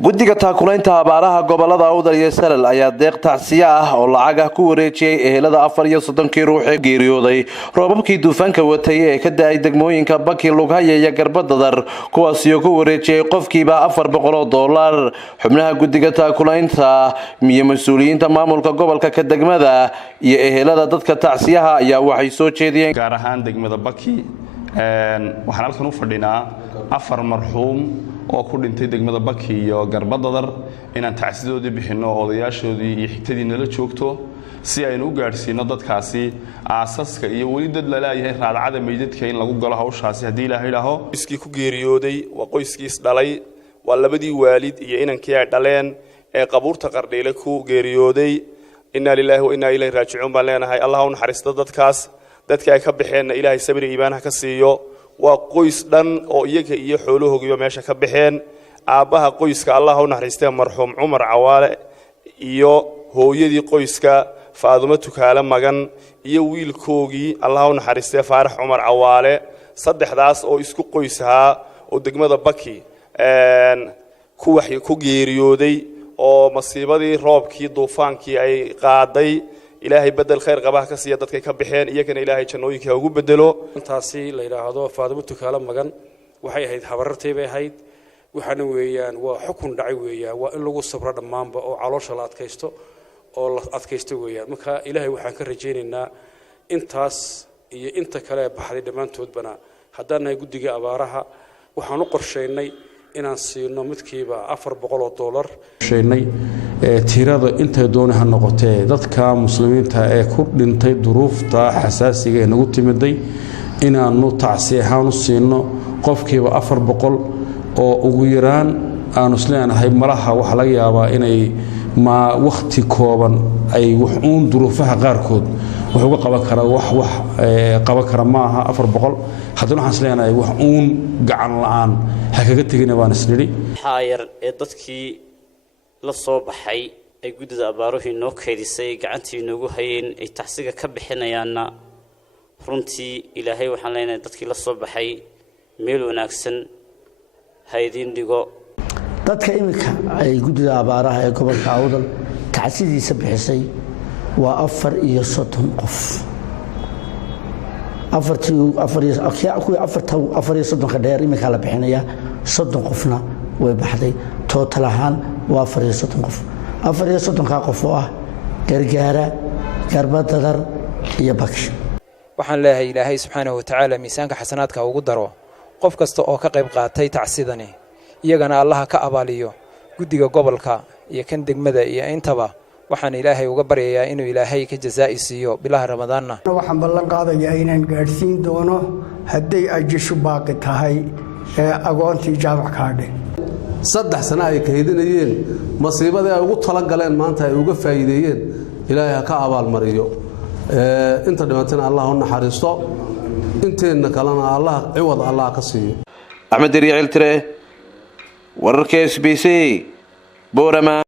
guddiga taakulaynta abaaraha gobolada Awdal iyo Salal ayaa deeq tacsiya ah oo lacag ah ku wareejiyay ehelada 34 ruux ee geeriyooday roobabkii duufaanka watay ee ka daay degmooyinka Baki Lughaya iyo Garbadadar kuwaas oo ku wareejiyay qofkiiba $400 xubnaha guddiga taakulaynta iyo mas'uuliyiinta maamulka gobolka ka degmada iyo ehelada dadka tacsiyaha ayaa waxay soo jeediyeen gaar ahaan degmada Baki waxaan halkan u fadhinaa 4 marxuum oo ku dhintay degmada Baki iyo Garbadadar inaan tacsiyadoodii bixino odayaashoodii iyo xigtadii nala joogto si aynu u gaarsiino dadkaasi aasaska iyo wali dad la leeyahay raadacada meydadka in lagu galo hawshaasi hadii Ilaahay ilaaho iskii ku geeriyooday waa qoyskiis dhalay waa labadii waalid iyo inankii ay dhaleen ee qabuurta qardheele ku geeriyooday inna lillahi wa inna ilayhi raaji'uun baan leenahay Allah u naxariisto dadkaas dadka ay ka baxeen Ilaahay sabir iyo iimaan ka siiyo waa qoys dhan oo iyaga iyo xoolahoogiba meesha ka baxeen aabaha qoyska Allah u naxariistay marxuum Umar Cawaale iyo hooyadii qoyska Faadumo Tukaale Magan iyo wiilkoogii Allah u naxariistay Faarax Umar Cawaale saddexdaas oo isku qoysaha oo degmada Baki ku geeriyooday oo masiibadii roobkii duufaankii ay qaaday ilaahay bedel khayr qabaha ka siiya dadkay ka baxeen iyagana ilaahay jannooyinka ugu bedelo intaasi la yiraahdo Faadumo Tukaale Magan waxay ahayd habartay bay ahayd waxana weeyaan waa xukun dhacay weeyaan waa in lagu sabro dhamaanba oo caloosha la adkaysto oo la adkaysto weeyaan marka ilaahay waxaan ka rajaynaynaa intaas iyo inta kale baxday dhamaantoodbana hadana guddiga abaaraha waxaan u qorsheynay inaan siino midkiiba $400 sheeynay tirada inta doonaha noqotay dadka muslimiinta ee ku dhintay duruufta xasaasiga ee nagu timiday inaanu tacsiyahaan u siino qofkiiba $400 oo ugu yaraan aanu isleenahay malaha waxa laga yaabaa inay ma waqti kooban ay wax uun duruufaha qaarkood wax uga qaban kara wax qaban kara maaha $400 haddana waxaan isleenahay wax uun gacan la'aan ha kaga tagina baan isniri xaayar ee dadkii la soo baxay ay guddida abaaruhu noo keedisay gacantii noogu hayeen ay tacsiga ka bixinayaana runtii ilaahay waxaan leenahay dadkii la soo baxay meel wanaagsan haydin dhigo dadka imika ay guddida abaaraha ee gobolka Awdal tacsidiisa bixisay waa 34 qof afartii dheer imika la bixinaya 30 qofna way baxday total ahaan waa 34 qof 34 qof oo ah gargaara Garbadadar iyo Baki waxaan leeyahay ilaahay subxaanahu wa ta'ala miisaanka xasanaadka ugu daro qof kasta oo ka qayb qaatay tacsidani iyagana Allah ka abaaliyo guddiga gobolka iyo kan degmada iyo intaba waxaan ilaahay uga baryayaa inuu ilaahay ka jazaa'isiyo bilaha ramadaanna waxaan ballan qaadayaa inaan gaarsiin doono haday ajishu baaqi tahay ee agoontii jaabac kaadhe 3 sano ay kaydinayeen masiibada ay ugu tala galeen maanta ay uga faa'iideeyeen ilaahay ka abaal mariyo inta dhimaatana Allah u naxariisto inteena kalena Allah ciwad Allah ka siiyo Ahmed Riyaal Tire wararka SBC Boorama